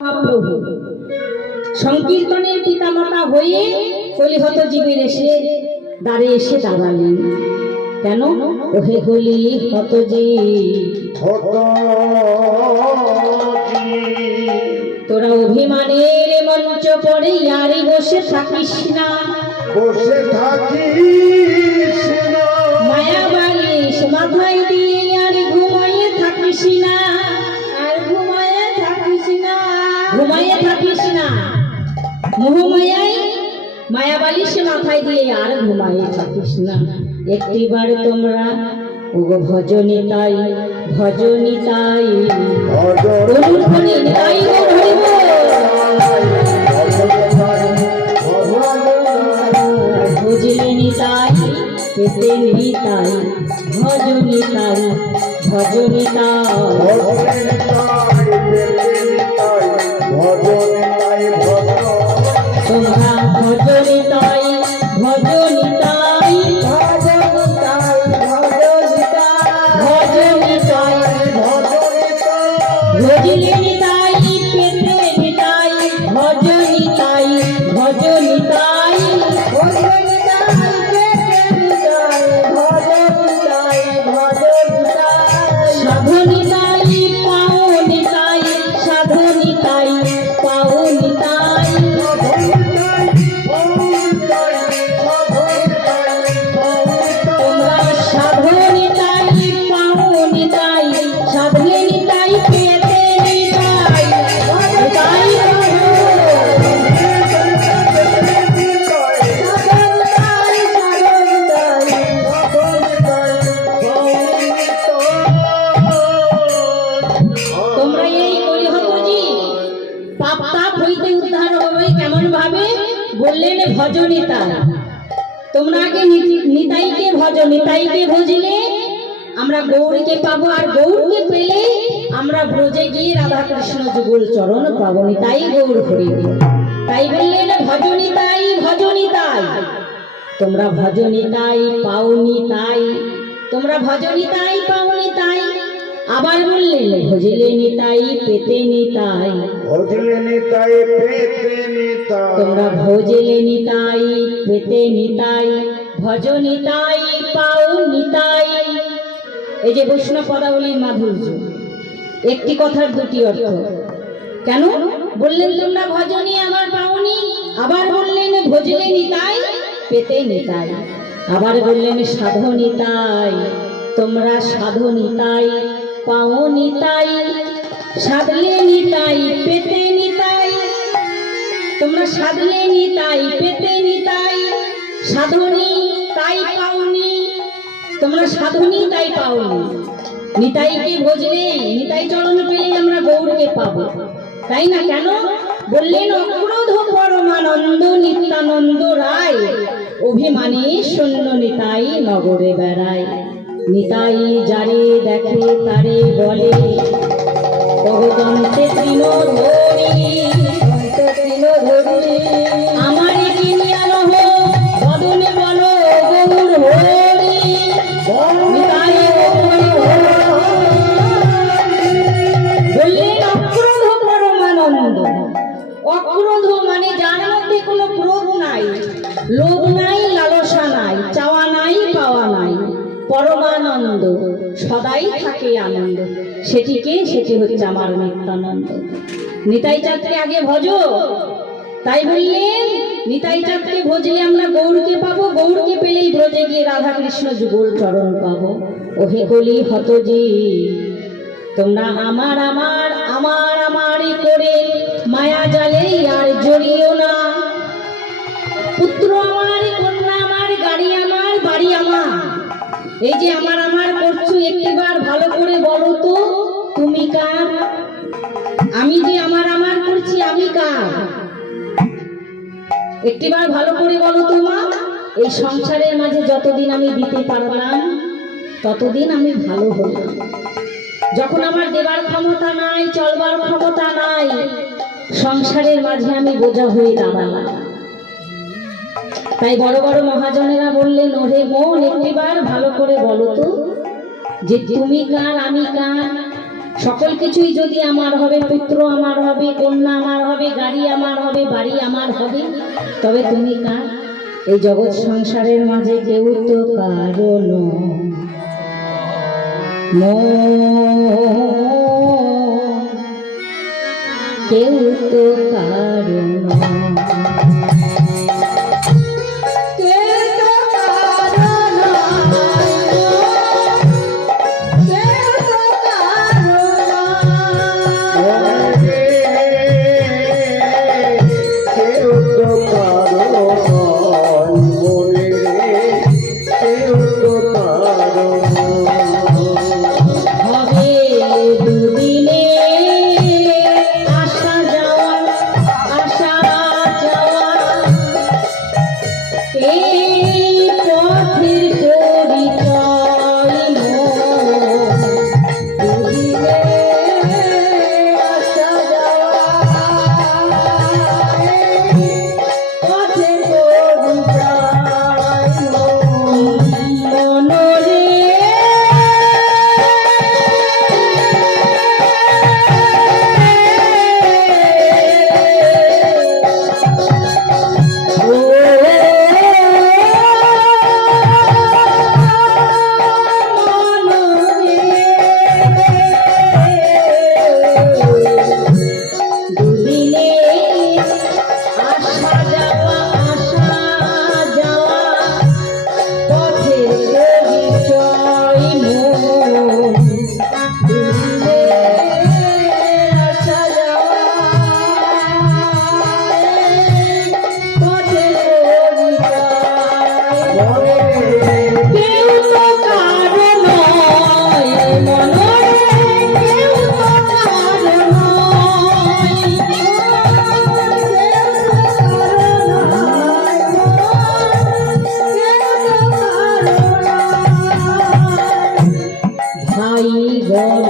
প্রভু সংকীর্তনের পিতামাতা হয়ে কলিহত জীবের এসে দ্বারে এসে দাঁড়ালেন। কেন? ওহে হলি হত তোরা অভিমানের মঞ্চ পড়ে ইয়ারে বসে থাকিস না, বসে থাকিস না, মায়া বালিশ মাথায় দিয়ে আর ঘুমাইয়ে থাকিস না, আর ঘুমাইয়ে থাকিস না, ঘুমাইয়ে থাকিস না। মোহমায়াই মায়া বালিশ মাথায় দিয়ে আর ঘুমাইয়ে থাকিস না। একটিবার তোমরা ওগো ভজনী তাই, ভজনী তাই, অনুধ্বনি তাই বুঝলে নিতাই, পেতে নিতাই, ভজনী তাই, ভজনী তোমরা ভজনী তাই, ভজনী তাই, ভজনী তাই, ভজলে নিতাই, পেতে নিতাই, ভজনী তাই, ভজনী তাই, সাধনী তাই, পাওনি তাই, সাধনী তাই, পাওনি তাই, তোমরা সাধনী তাই, পাওনি তাই, সাধনী তাই, পেতে নিতাই, তাই তোমরা এই কলিহতজি পাপ তাপ হইতে উদ্ধার হবে কেমন ভাবে? বললেন ভজনী তাই। তোমরা আগে নিতাইকে ভজো, নিতাইকে ভজলে আমরা গৌরকে পাবো, আর গৌরকে পেলে আমরা ব্রজে গিয়ে রাধা কৃষ্ণ যুগল চরণ পাবো। নিতাই গৌর হইবে, তাই বললেন ভজনী তাই, ভজনী তাই। তোমরা ভজনী তাই, পাওনি তাই, তোমরা ভজনী তাই, পাওনি তাই। আবার বললেন ভজলে নিতাই, পেতে নিতাই, তোমরা ভজলে নিতাই, পেতে নিতাই, ভজনী তাই, পাওনি তাই। এই যে বৈষ্ণব পদাবলীর মাধুর্য, একটি কথার দুটি অর্থ। কেন বললেন তোমরা ভজনী আবার পাওনি? আবার বললেন ভজলে নিতাই, পেতে নিতাই। আবার বললেন সাধনী তাই, তোমরা সাধনী তাই, পাওনি তাই, সাধলে নিতাই, পেতে নিতাই, তোমরা সাধলে নিতাই, পেতে নিতাই, সাধনী তাই পাওনি, তোমরা সাধনী তাই পাওনি। নিতাইকে ভজলে, নিতাই চরণ পেলে আমরা গৌরকে পাবো, তাই না? কেন বললেন অক্রোধ পরমানন্দ নিত্যানন্দ রায়, অভিমানী শূন্য নিতাই নগরে বেড়ায়। নিতাই যারে দেখে তারে বলে ভগবন্তে তৃণধরি, আমারে কিনিয়া লহ বদনে বলো গৌর হরি, নিতাই বললেন অক্রোধ পরমানন্দ। অক্রোধ মানে যার মধ্যে কোনো ক্রোধ নাই, লোভ নাই, লালসা নাই, চাওয়া নাই, পাওয়া নাই, পরমানন্দ, সদাই থাকে আনন্দ। সেটিকে, সেটি হচ্ছে আমার নিত্যানন্দ। নিতাই চাঁদকে আগে ভজো, তাই বললেন নিতাই চাঁদকে ভজলে আমরা গৌরকে পাবো, গৌরকে পেলেই ব্রজে গিয়ে রাধা কৃষ্ণ যুগল চরণ পাবো। ওহে কলি হতজি তোমরা আমার আমার আমার আমারই করে মায়া জালে আর জড়িও না। পুত্র আমার, কন্যা আমার, গাড়ি আমার, বাড়ি আমার, এই যে আমার আমার করছো, একটিবার ভালো করে বলো তো তুমি কার? আমি যে আমার আমার করছি আমি কার? একটিবার ভালো করে বলো তো মা। এই সংসারের মাঝে যতদিন আমি দিতে পারলাম ততদিন আমি ভালো হলাম। যখন আমার দেবার ক্ষমতা নাই, চলবার ক্ষমতা নাই, সংসারের মাঝে আমি বোঝা হয়ে দাঁড়ালাম। তাই বড় বড় মহাজনেরা বললেন ওরে মন একটিবার ভালো করে বলো তো যে তুমি কার আমি কার। সকল কিছুই যদি আমার হবে, পুত্র আমার হবে, কন্যা আমার হবে, গাড়ি আমার হবে, বাড়ি আমার হবে, তবে তুমি কার? এই জগৎ সংসারের মাঝে কেউ তো কারণ কেউ তো কারণ কেউ তো কারো মনে রে, কেউ তো কারো হবে দুদিনে আসা যাওয়া, আসা যাওয়া, এই পথের পরিচয় দুদিনে আসা যাওয়া, এই পথের পরিচয় মনরে দুদিনে আসা যাওয়া, আসা যাওয়া, পথের পরিচয় দুদিনে আসা যাওয়া, পথের পরিচয় কেউ তো কারো নয় মনরে, কেউ তো কারো নয়, ভাই গণ